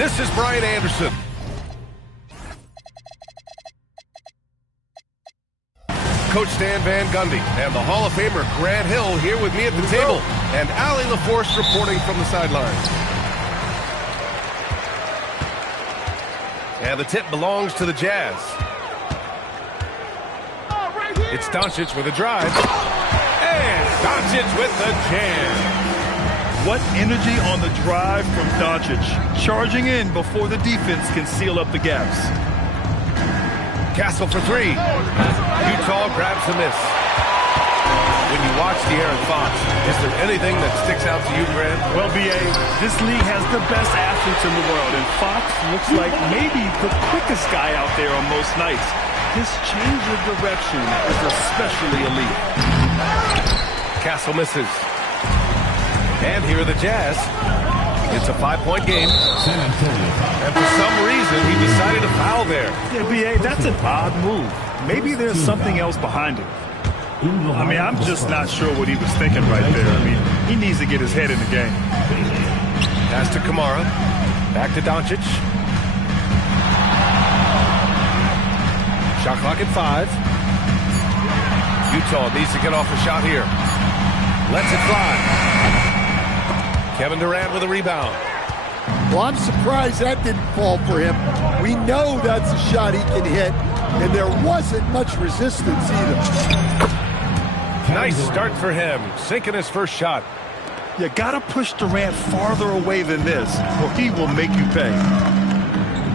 This is Brian Anderson. Coach Stan Van Gundy and the Hall of Famer Grant Hill here with me at the table. And Allie LaForce reporting from the sidelines. And the tip belongs to the Jazz. It's Doncic with a drive. And Doncic with the jam. What energy on the drive from Doncic. Charging in before the defense can seal up the gaps. Castle for three. Utah grabs the miss. When you watch De'Aaron Fox, is there anything that sticks out to you, Grant? Well, B.A., this league has the best athletes in the world, and Fox looks like maybe the quickest guy out there on most nights. His change of direction is especially elite. Castle misses. And here are the Jazz. It's a 5-point game. And for some reason, he decided to foul there. Yeah, B.A., that's an odd move. Maybe there's something else behind it. I mean, I'm just not sure what he was thinking right there. I mean, he needs to get his head in the game. Pass to Kamara. Back to Doncic. Shot clock at 5. Utah needs to get off a shot here. Lets it fly. Kevin Durant with a rebound. Well, I'm surprised that didn't fall for him. We know that's a shot he can hit, and there wasn't much resistance either. Nice start for him, sinking his first shot. You gotta push Durant farther away than this, or he will make you pay.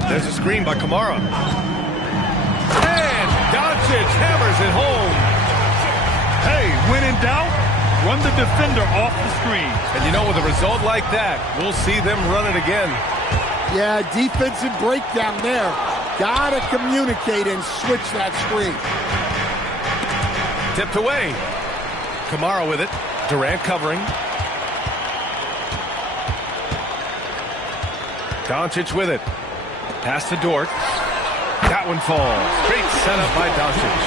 There's a screen by Kamara. And Doncic hammers it home. Hey, when in doubt, run the defender off the screen. And you know, with a result like that, we'll see them run it again. Yeah, defensive breakdown there. Gotta communicate and switch that screen. Tipped away. Kamara with it. Durant covering. Doncic with it. Pass to Dort. That one falls. Great setup by Doncic.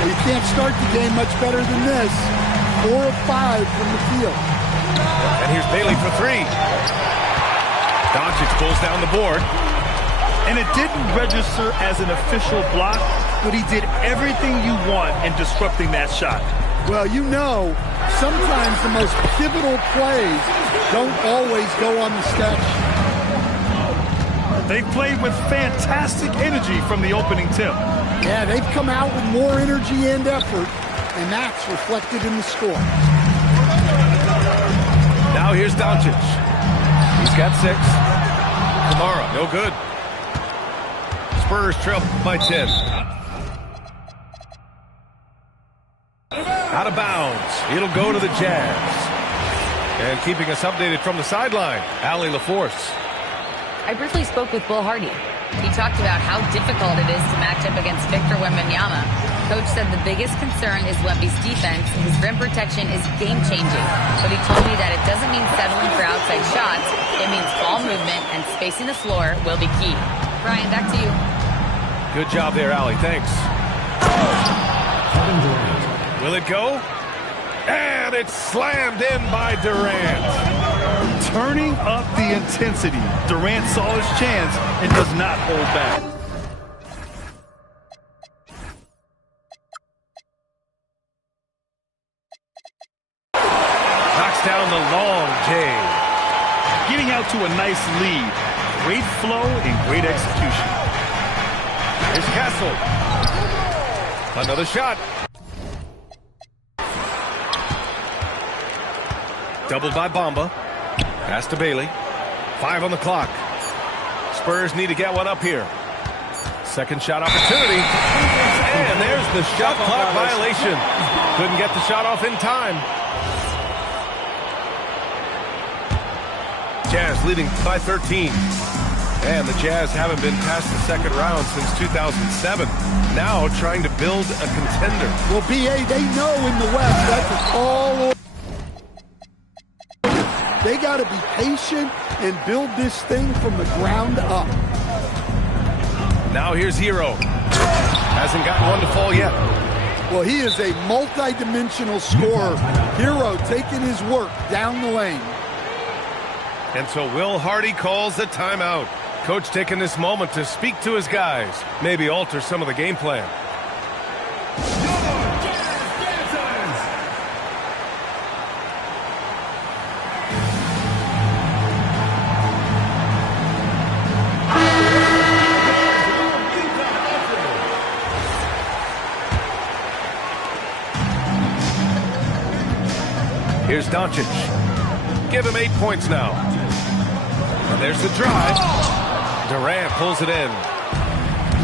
Well, you can't start the game much better than this. 4 of 5 from the field. And here's Bailey for 3. Doncic pulls down the board. And it didn't register as an official block, but he did everything you want in disrupting that shot. Well, you know, sometimes the most pivotal plays don't always go on the stat sheet. They played with fantastic energy from the opening tip. Yeah, they've come out with more energy and effort, and that's reflected in the score. Now here's Doncic. He's got 6. Kamara, no good. Spurs trail by 10. Out of bounds. It'll go to the Jazz. And keeping us updated from the sideline, Allie LaForce. I briefly spoke with Bull Hardy. He talked about how difficult it is to match up against Victor Wembanyama. Coach said the biggest concern is Wemby's defense. His rim protection is game-changing. But he told me that it doesn't mean settling for outside shots. It means ball movement and spacing the floor will be key. Brian, back to you. Good job there, Allie. Thanks. Will it go? And it's slammed in by Durant. Turning up the intensity. Durant saw his chance and does not hold back. Knocks down the long J. Getting out to a nice lead. Great flow and great execution. Here's Castle. Another shot. Doubled by Bamba. Pass to Bailey. 5 on the clock. Spurs need to get one up here. Second shot opportunity. And there's the shot clock violation. Couldn't get the shot off in time. Jazz leading by 13. And the Jazz haven't been past the second round since 2007. Now trying to build a contender. Well, B.A., they know in the West that's a tall order. They got to be patient and build this thing from the ground up. Now here's Hero. Hasn't gotten one to fall yet. Well, he is a multi-dimensional scorer. Hero taking his work down the lane. And so Will Hardy calls the timeout. Coach taking this moment to speak to his guys, maybe alter some of the game plan. Here's Doncic. Give him 8 points now. And there's the drive. Durant pulls it in.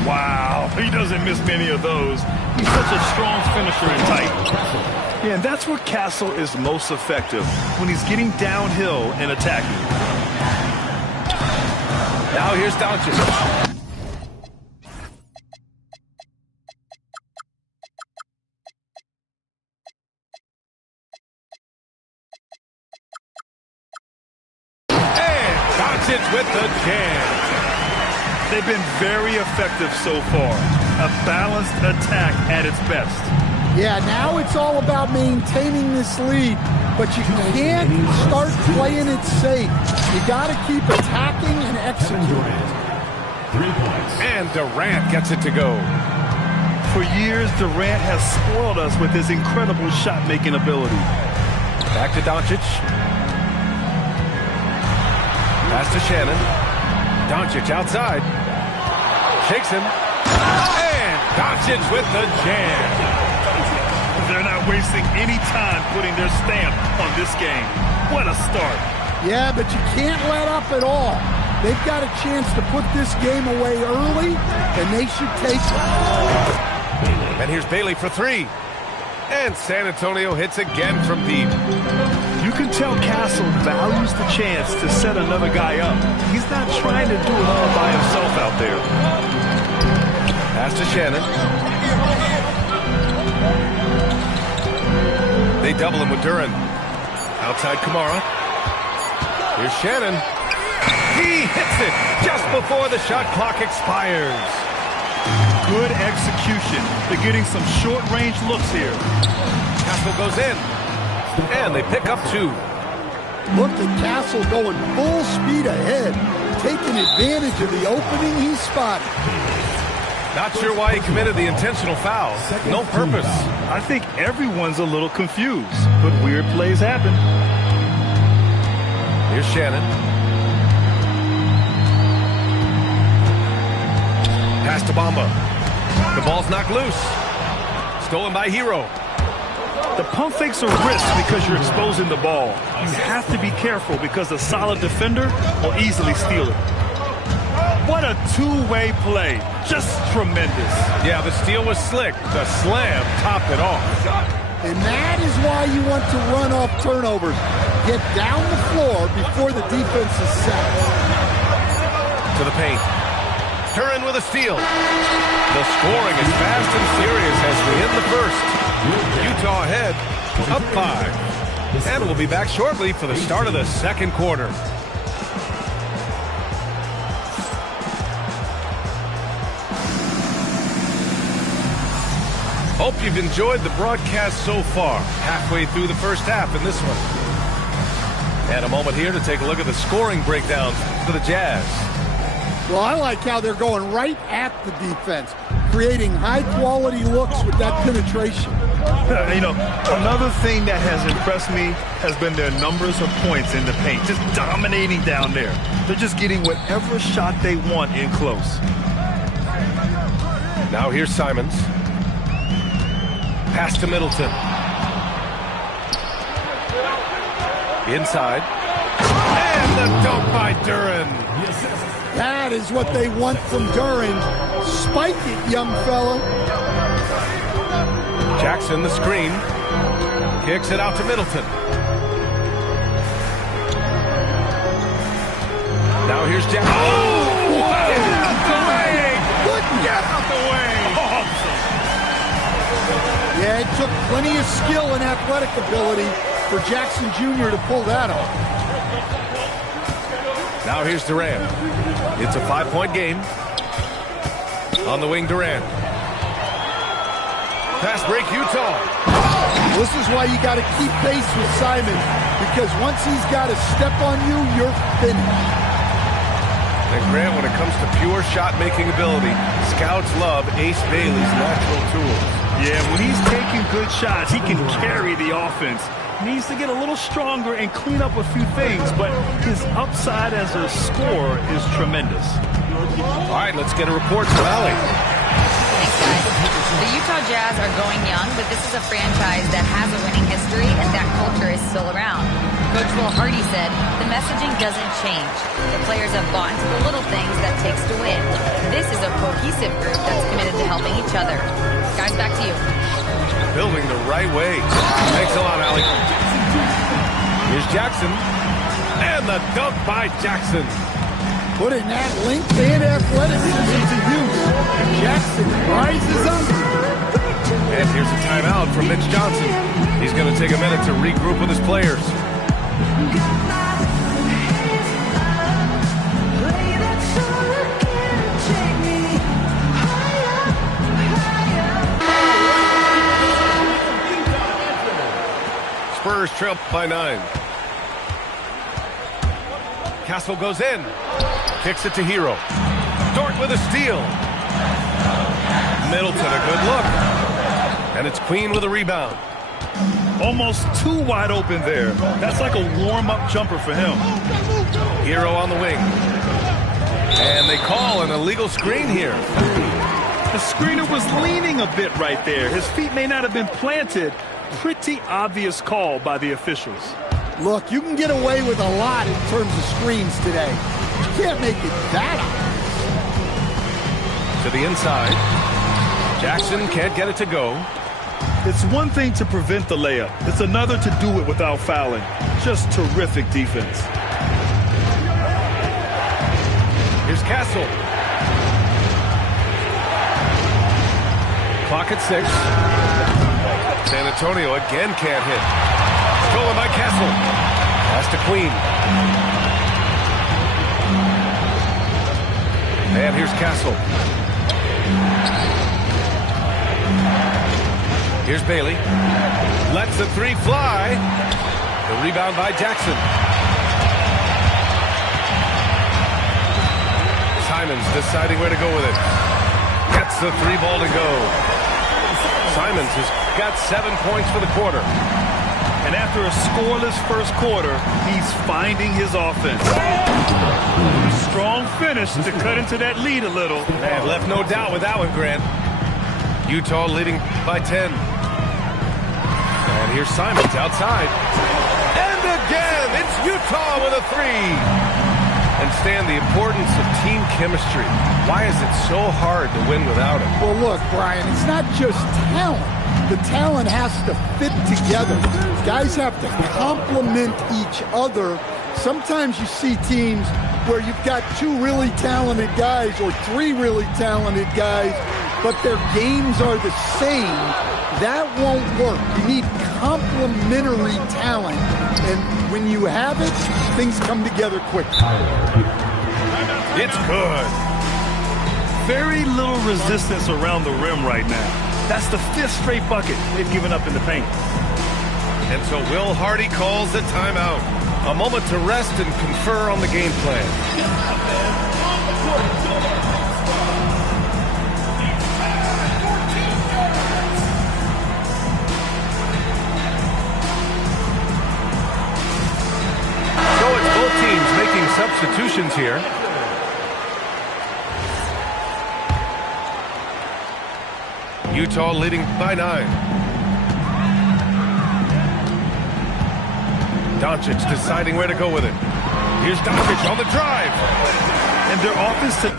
Wow, he doesn't miss many of those. He's such a strong finisher and tight. Yeah, and that's where Castle is most effective, when he's getting downhill and attacking. Now here's Doncic. With the jam. They've been very effective so far. A balanced attack at its best. Yeah, now it's all about maintaining this lead, but you can't start playing it safe. You got to keep attacking and executing. 3 points. And Durant gets it to go. For years, Durant has spoiled us with his incredible shot-making ability. Back to Doncic. Pass to Shannon. Doncic outside. Shakes him. And Doncic with the jam. They're not wasting any time putting their stamp on this game. What a start. Yeah, but you can't let up at all. They've got a chance to put this game away early, and they should take it. And here's Bailey for 3. And San Antonio hits again from deep. You can tell Castle values the chance to set another guy up. He's not trying to do it all by himself out there. Pass to Shannon. They double him with Duran. Outside Kamara. Here's Shannon. He hits it just before the shot clock expires. Good execution. They're getting some short-range looks here. Castle goes in. And they pick up 2. Look at Castle going full speed ahead, taking advantage of the opening he spotted. Not sure why he committed the intentional foul. No purpose. I think everyone's a little confused, but weird plays happen. Here's Shannon. Pass to Bamba. The ball's knocked loose. Stolen by Hero. The pump fakes are risk because you're exposing the ball. You have to be careful because a solid defender will easily steal it. What a two-way play. Just tremendous. Yeah, the steal was slick. The slam topped it off. And that is why you want to run off turnovers. Get down the floor before the defense is set. To the paint. Turin with a steal. The scoring is fast and furious as we end the first. Utah ahead, up 5. And we'll be back shortly for the start of the second quarter. Hope you've enjoyed the broadcast so far. Halfway through the first half in this one. And a moment here to take a look at the scoring breakdowns for the Jazz. Well, I like how they're going right at the defense, creating high-quality looks with that penetration. You know, another thing that has impressed me has been their numbers of points in the paint, just dominating down there. They're just getting whatever shot they want in close. Now here's Simons. Pass to Middleton. Inside. And the dunk by Duran. That is what they want from Duran. Spike it, young fella. Jackson the screen. Kicks it out to Middleton. Now here's Jackson. Oh! Get out the way! Get out the way! Yeah, it took plenty of skill and athletic ability for Jackson Jr. to pull that off. Now here's Durant. It's a 5-point game. On the wing, Durant. Pass break, Utah. This is why you got to keep pace with Simon, because once he's got a step on you, you're finished. And Grant, when it comes to pure shot-making ability, scouts love Ace Bailey's natural tools. Yeah, when he's taking good shots, he can carry the offense. Needs to get a little stronger and clean up a few things, but his upside as a scorer is tremendous. All right, let's get a report from Allie. Thanks, guys. The Utah Jazz are going young, but this is a franchise that has a winning history, and that culture is still around. Coach Will Hardy said, the messaging doesn't change. The players have bought into the little things that it takes to win. This is a cohesive group that's committed to helping each other. Guys, back to you. Building the right way. Thanks a lot, Allie. Here's Jackson. And the dunk by Jackson. Putting that length and athleticism to use. Jackson rises up. And here's a timeout from Mitch Johnson. He's going to take a minute to regroup with his players. Spurs trail by 9. Castle goes in. Kicks it to Hero. Dort with a steal. Middleton, a good look. And it's Queen with a rebound. Almost too wide open there. That's like a warm-up jumper for him. Hero on the wing. And they call an illegal screen here. The screener was leaning a bit right there. His feet may not have been planted. Pretty obvious call by the officials. Look, you can get away with a lot in terms of screens today. You can't make it that obvious. To the inside. Jackson can't get it to go. It's one thing to prevent the layup. It's another to do it without fouling. Just terrific defense. Here's Castle. Clock at 6. San Antonio again can't hit. Stolen by Castle. Pass to Queen. And here's Castle. Here's Bailey. Lets the 3 fly. The rebound by Jackson. Simons deciding where to go with it. Gets the 3 ball to go. Simons has got 7 points for the quarter. And after a scoreless first quarter, he's finding his offense. Strong finish to cut into that lead a little. And left no doubt with that one, Grant. Utah leading by 10. And here's Simons outside. And again, it's Utah with a 3. And Stan, the importance of team chemistry. Why is it so hard to win without it? Well, look, Brian, it's not just talent. The talent has to fit together. Guys have to complement each other. Sometimes you see teams where you've got 2 really talented guys or 3 really talented guys, but their games are the same. That won't work. You need complementary talent. And when you have it, things come together quickly. It's good. Very little resistance around the rim right now. That's the 5th straight bucket they've given up in the paint. And so Will Hardy calls the timeout. A moment to rest and confer on the game plan. So it's both teams making substitutions here. Utah leading by 9. Doncic deciding where to go with it. Here's Doncic on the drive. And their offense is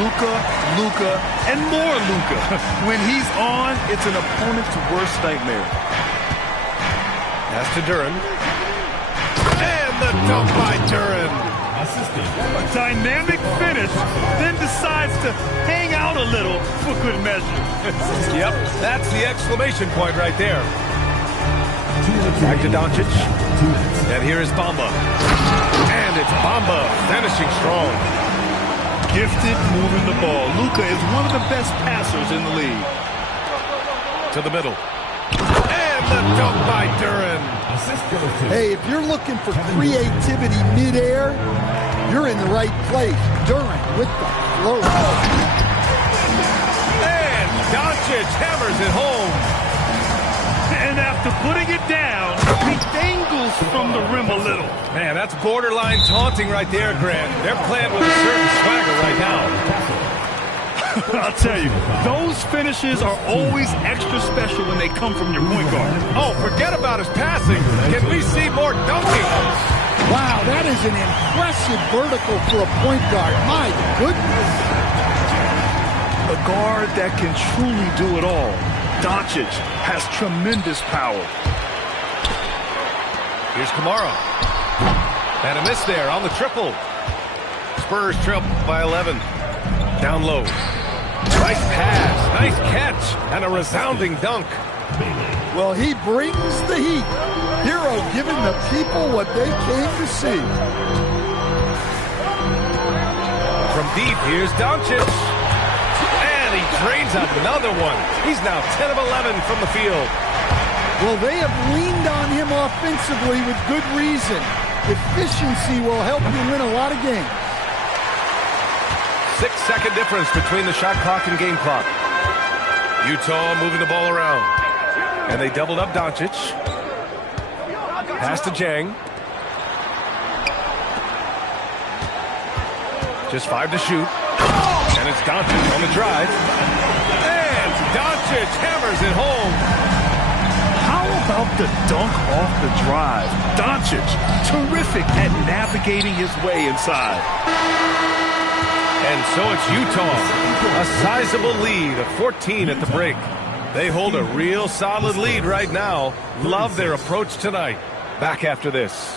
Luka, and more Luka. When he's on, it's an opponent's worst nightmare. Pass to Duren. And the dunk by Duren. A dynamic finish, then decides to hang out a little for for good measure. Yep, that's the exclamation point right there. Back to Doncic. And here is Bamba. And it's Bamba finishing strong. Gifted moving the ball. Luka is one of the best passers in the league. To the middle. And the dunk by Duran. Hey, if you're looking for creativity midair, you're in the right place. Duran with the float. And Doncic hammers it home. And after putting it down, he dangles from the rim a little. Man, that's borderline taunting right there, Grant. They're playing with a certain swagger right now. I'll tell you, those finishes are always extra special when they come from your point guard. Oh, forget about his passing. Can we see more dunking? Wow, that is an impressive vertical for a point guard. My goodness. A guard that can truly do it all. Doncic has tremendous power. Here's Kamara. And a miss there on the triple. Spurs trail by 11. Down low. Nice pass, nice catch, and a resounding dunk. Well, he brings the heat. Hero giving the people what they came to see. From deep, here's Doncic. And he drains another one. He's now 10 of 11 from the field. Well, they have leaned on him offensively with good reason. Efficiency will help you win a lot of games. 6-second difference between the shot clock and game clock. Utah moving the ball around. And they doubled up Doncic. Pass to Jang. Just 5 to shoot. And it's Doncic on the drive. And Doncic hammers it home. How about the dunk off the drive? Doncic, terrific at navigating his way inside. And so it's Utah, a sizable lead of 14 at the break. They hold a real solid lead right now. Love their approach tonight. Back after this.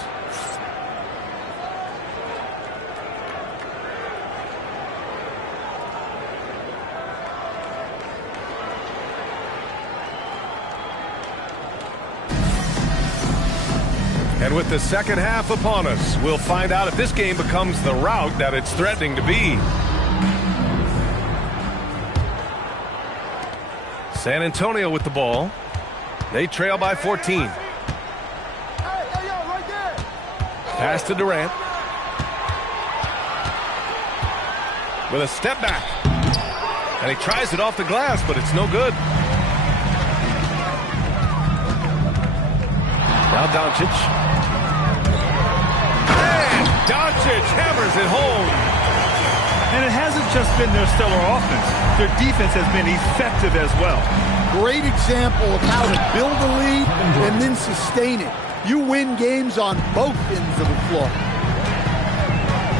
And with the second half upon us, we'll find out if this game becomes the rout that it's threatening to be. San Antonio with the ball. They trail by 14. Pass to Durant. With a step back. And he tries it off the glass, but it's no good. Now Doncic. Doncic hammers it home. And it hasn't just been their stellar offense. Their defense has been effective as well. Great example of how to build a lead and then sustain it. You win games on both ends of the floor.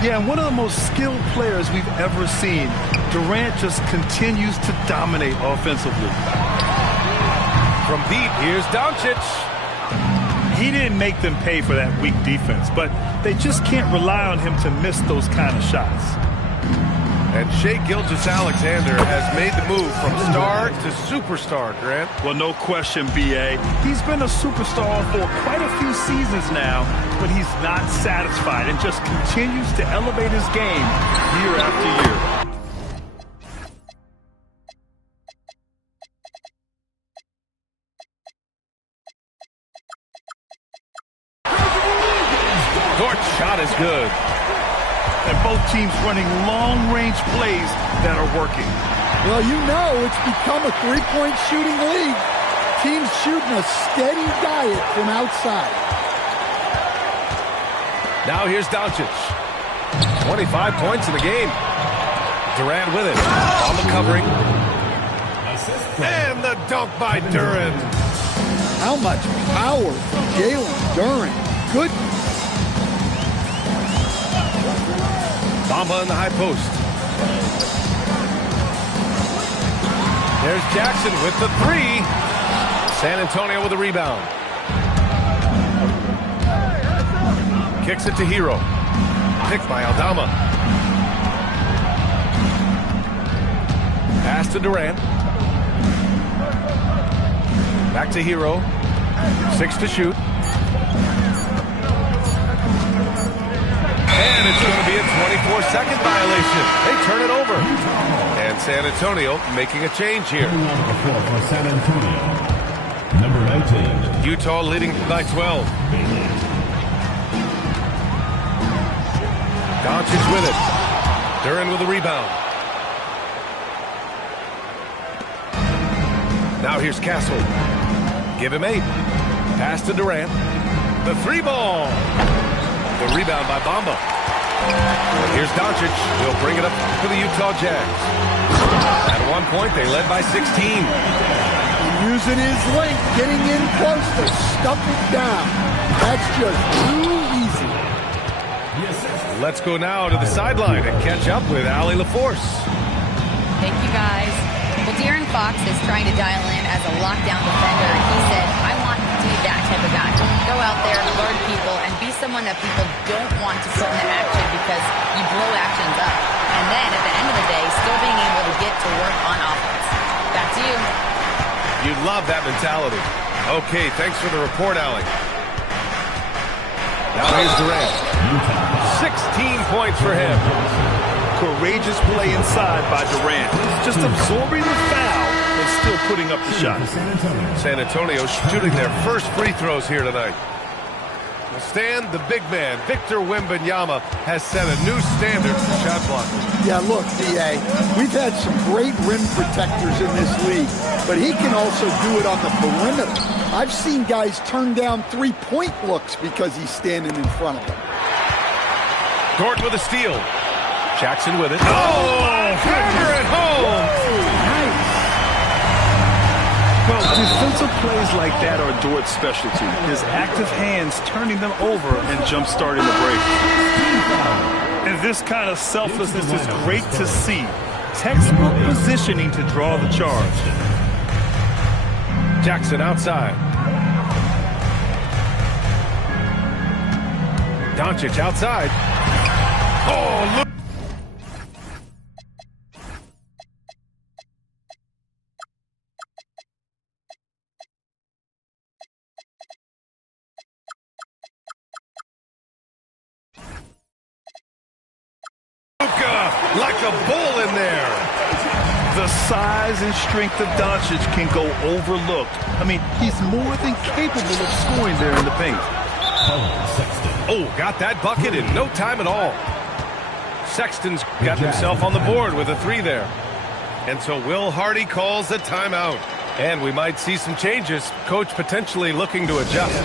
Yeah, and one of the most skilled players we've ever seen. Durant just continues to dominate offensively. From deep, here's Doncic. He didn't make them pay for that weak defense, but they just can't rely on him to miss those kind of shots. And Shai Gilgeous-Alexander has made the move from star to superstar, Grant. Well, no question, B.A. He's been a superstar for quite a few seasons now, but he's not satisfied and just continues to elevate his game year after year. Shot is good. And both teams running long-range plays that are working. Well, you know it's become a three-point shooting league. Teams shooting a steady diet from outside. Now here's Doncic. 25 points in the game. Durant with it. On the covering. And the dunk by Duran. How much power from Jalen Duran. Goodness. Bamba in the high post. There's Jackson with the three. San Antonio with a rebound. Kicks it to Hero. Picked by Aldama. Pass to Durant. Back to Hero. 6 to shoot. And it's going to be a 24-second violation. They turn it over. And San Antonio making a change here. For San Antonio, number 19. Utah leading by 12. Doncic with it. Duran with the rebound. Now here's Castle. Give him 8. Pass to Durant. The 3-ball. The rebound by Bamba. And here's Doncic. He'll bring it up for the Utah Jazz. At one point, they led by 16. Using his length, getting in close to stuff it down. That's just too easy. Let's go now to the sideline and catch up with Allie LaForce. Thank you, guys. Well, De'Aaron Fox is trying to dial in as a lockdown defender. He said, I want to be that type of guy. Go out there, guard people, and be someone that people don't want to put into action because you blow actions up. And then, at the end of the day, still being able to get to work on offense. Back to you. You love that mentality. Okay, thanks for the report, Allie. Now here's Durant. 16 points for him. Courageous play inside by Durant. Just absorbing the foul and still putting up the shot. San Antonio shooting their first free throws here tonight. Well, Stan, the big man, Victor Wembanyama, has set a new standard for shot blocking. Yeah, look, D.A., we've had some great rim protectors in this league, but he can also do it on the perimeter. I've seen guys turn down three-point looks because he's standing in front of them. Gordon with a steal. Jackson with it. Oh, hammer it home! Well, defensive plays like that are Dort's specialty. His active hands turning them over and jump-starting the break. And this kind of selflessness is great to see. Textbook positioning to draw the charge. Jackson outside. Doncic outside. Oh, look. Like a bull in there. The size and strength of Doncic can go overlooked. I mean, he's more than capable of scoring there in the paint. Oh, got that bucket in no time at all. Sexton's got himself on the board with a 3 there. And so Will Hardy calls a timeout. And we might see some changes. Coach potentially looking to adjust.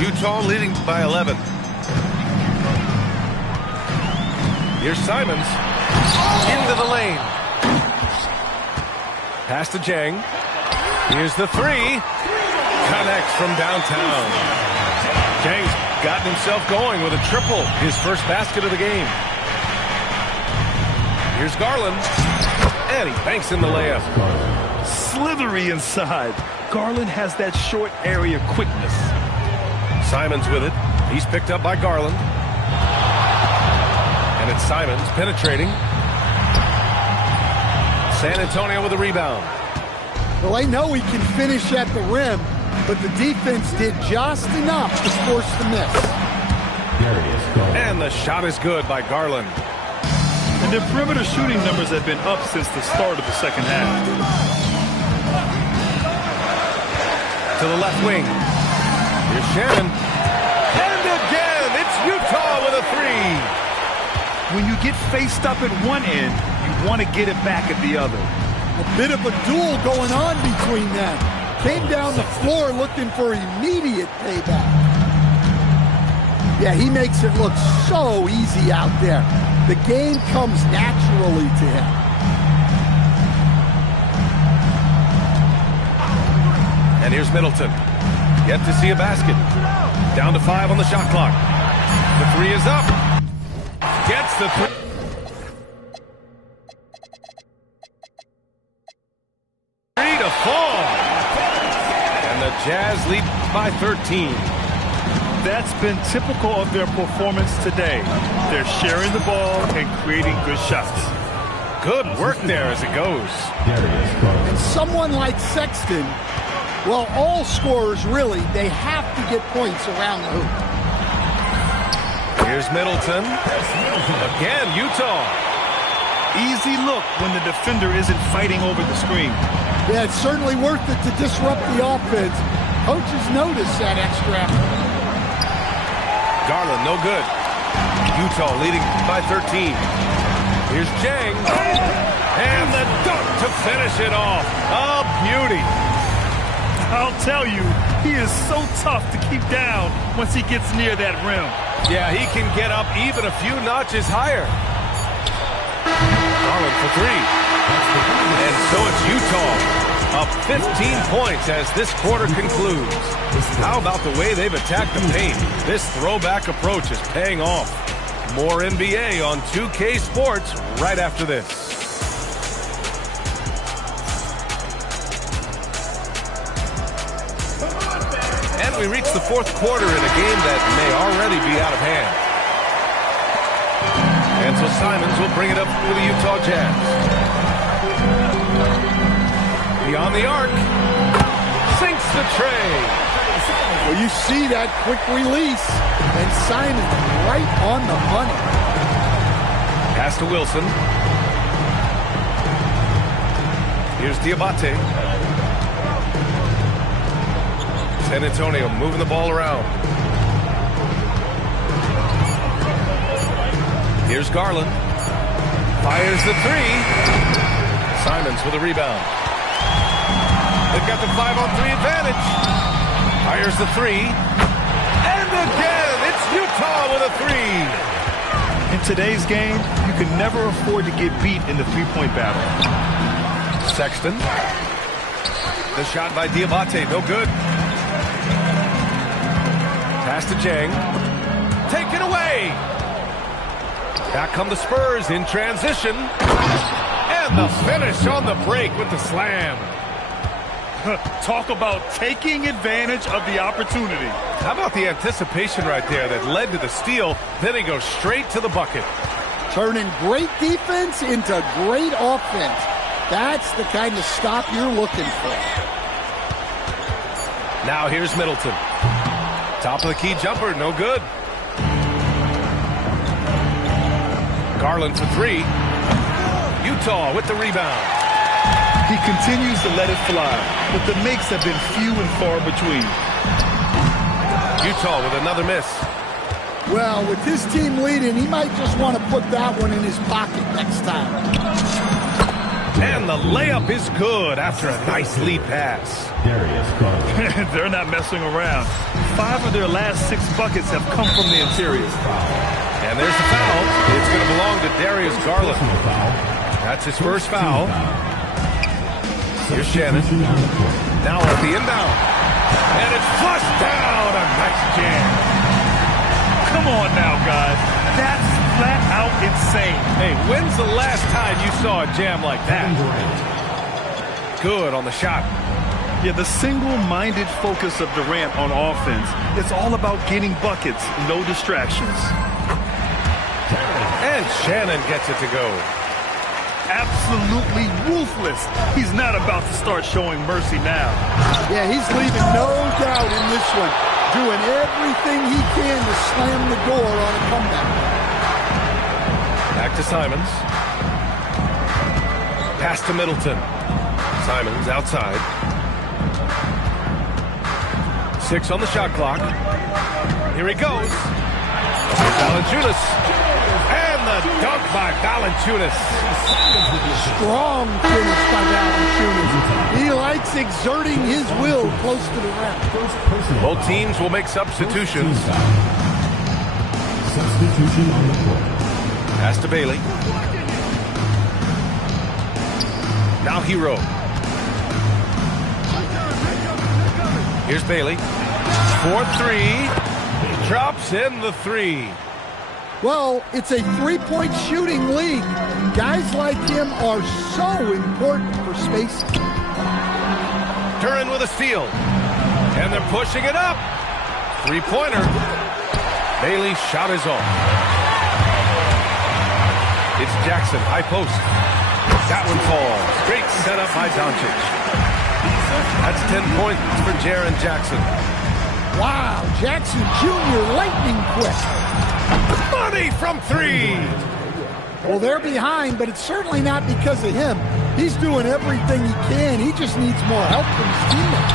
Utah leading by 11. Here's Simons. Into the lane. Pass to Jang. Here's the 3. Connects from downtown. Jang's gotten himself going with a triple. His first basket of the game. Here's Garland. And he banks in the layup. Slithery inside. Garland has that short area quickness. Simons with it. He's picked up by Garland. And it's Simons penetrating. San Antonio with a rebound. Well, I know he can finish at the rim, but the defense did just enough to force the miss. And the shot is good by Garland. And their perimeter shooting numbers have been up since the start of the second half. To the left wing. Here's Shannon. And again, it's Utah with a three. When you get faced up at one end, you want to get it back at the other. A bit of a duel going on between them. Came down the floor looking for immediate payback. Yeah, he makes it look so easy out there. The game comes naturally to him. And here's Middleton. Yet to see a basket. Down to 5 on the shot clock. The three is up. Gets the three. To fall. And the Jazz lead by 13. That's been typical of their performance today. They're sharing the ball and creating good shots. Good work there as it goes. And someone like Sexton, well, all scorers really, they have to get points around the hoop. Here's Middleton. Again, Utah. Easy look when the defender isn't fighting over the screen. Yeah, it's certainly worth it to disrupt the offense. Coaches notice that extra effort. Garland, no good. Utah leading by 13. Here's Jang. And the dunk to finish it off. A beauty. I'll tell you, he is so tough to keep down once he gets near that rim. Yeah, he can get up even a few notches higher. Garland for three. And so it's Utah up 15 points as this quarter concludes. How about the way they've attacked the paint? This throwback approach is paying off. More NBA on 2K Sports right after this. And we reach the fourth quarter in a game that may already be out of hand. And so Simons will bring it up for the Utah Jazz. Beyond the arc. Sinks the tray. Well, you see that quick release. And Simons right on the money. Pass to Wilson. Here's Diabate. San Antonio moving the ball around. Here's Garland. Fires the three. Simons with a rebound. They've got the 5-on-3 advantage. Fires the three. And again, it's Utah with a three. In today's game, you can never afford to get beat in the three-point battle. Sexton. The shot by Diabate, no good. Pass to Jang. Taken away. Back come the Spurs in transition. And the finish on the break with the slam. Talk about taking advantage of the opportunity. How about the anticipation right there that led to the steal? Then he goes straight to the bucket. Turning great defense into great offense. That's the kind of stop you're looking for. Now here's Middleton. Top of the key jumper, no good. Garland for three. Utah with the rebound. He continues to let it fly, but the makes have been few and far between. Utah with another miss. Well, with his team leading, he might just want to put that one in his pocket next time. And the layup is good after a nice lead pass. They're not messing around. 5 of their last 6 buckets have come from the interior. And there's the foul. It's going to belong to Darius Garland. That's his first foul. Here's Shannon. Now at the inbound. And it's flushed down. A nice jam. Come on now, guys. That's flat out insane. Hey, when's the last time you saw a jam like that? Good on the shot. Yeah, the single-minded focus of Durant on offense. It's all about getting buckets, no distractions. And Shannon gets it to go. absolutely ruthless. He's not about to start showing mercy now. Yeah, he's leaving no doubt in this one. Doing everything he can to slam the door on a comeback. Back to Simons. Pass to Middleton. Simons outside. 6 on the shot clock. Here he goes. Valanciunas. And the dunk by Valanciunas. Strong finish by Valanciunas. He likes exerting his will close to the rim. Both teams will make substitutions. Substitution on the court. Pass to Bailey. Now Hero. Here's Bailey. 4-3. Drops in the 3. Well, it's a three-point shooting league. Guys like him are so important for spacing. Duran with a steal. And they're pushing it up. Three-pointer. Bailey's shot is off. It's Jackson, high post. That one falls. Great setup by Doncic. That's 10 points for Jaren Jackson. Wow, Jackson Jr. lightning quick. Money from 3. Well, they're behind, but it's certainly not because of him. He's doing everything he can. He just needs more help from his teammates.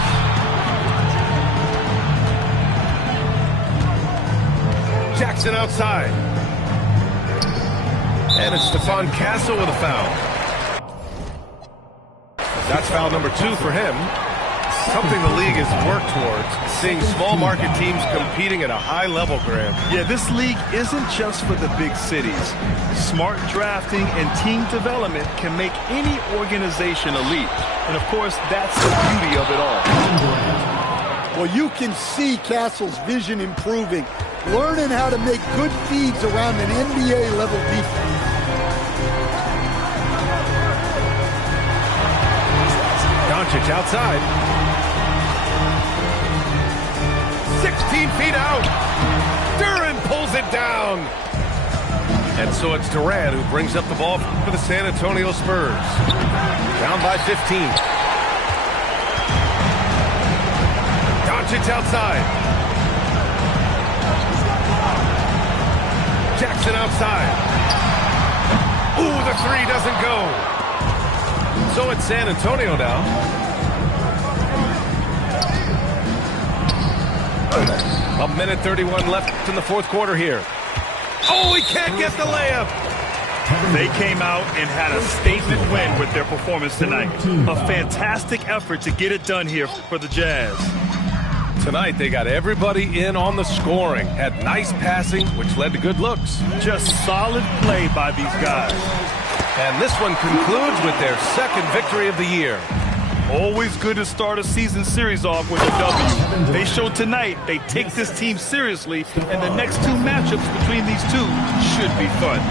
Jackson outside. And it's Stephon Castle with a foul. That's foul number 2 for him. Something the league has worked towards, seeing small market teams competing at a high level, Graham. Yeah, this league isn't just for the big cities. Smart drafting and team development can make any organization elite. And of course, that's the beauty of it all. Well, you can see Castle's vision improving, learning how to make good feeds around an NBA level defense. Doncic outside. 16 feet out. Duran pulls it down. And so it's Duran who brings up the ball for the San Antonio Spurs. Down by 15. Doncic outside. Jackson outside. Ooh, the 3 doesn't go. So it's San Antonio now. A minute 31 left in the fourth quarter here. Oh, he can't get the layup. They came out and had a statement win with their performance tonight. A fantastic effort to get it done here for the Jazz. Tonight, they got everybody in on the scoring. Had nice passing, which led to good looks. Just solid play by these guys. And this one concludes with their second victory of the year. Always good to start a season series off with a W. They showed tonight they take this team seriously, and the next 2 matchups between these two should be fun.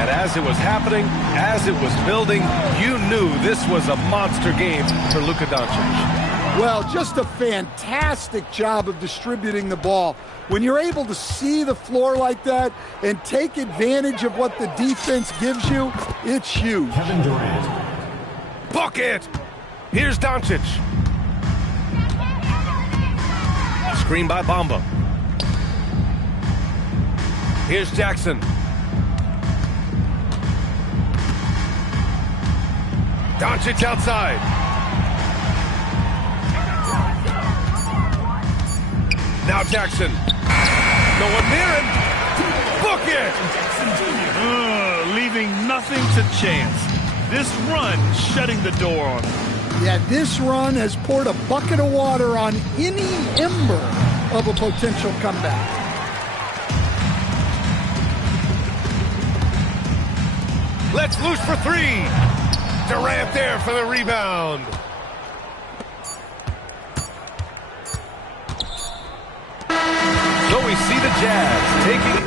And as it was happening, as it was building, you knew this was a monster game for Luka Doncic. Well, just a fantastic job of distributing the ball. When you're able to see the floor like that and take advantage of what the defense gives you, it's huge. Kevin Durant. Bucket! Here's Doncic. Screen by Bamba. Here's Jackson. Doncic outside. Now Jackson. No one near him. Book it! Leaving nothing to chance. This run shutting the door on him. Yeah, this run has poured a bucket of water on any ember of a potential comeback. Let's loose for 3. Durant there for the rebound. So we see the Jazz taking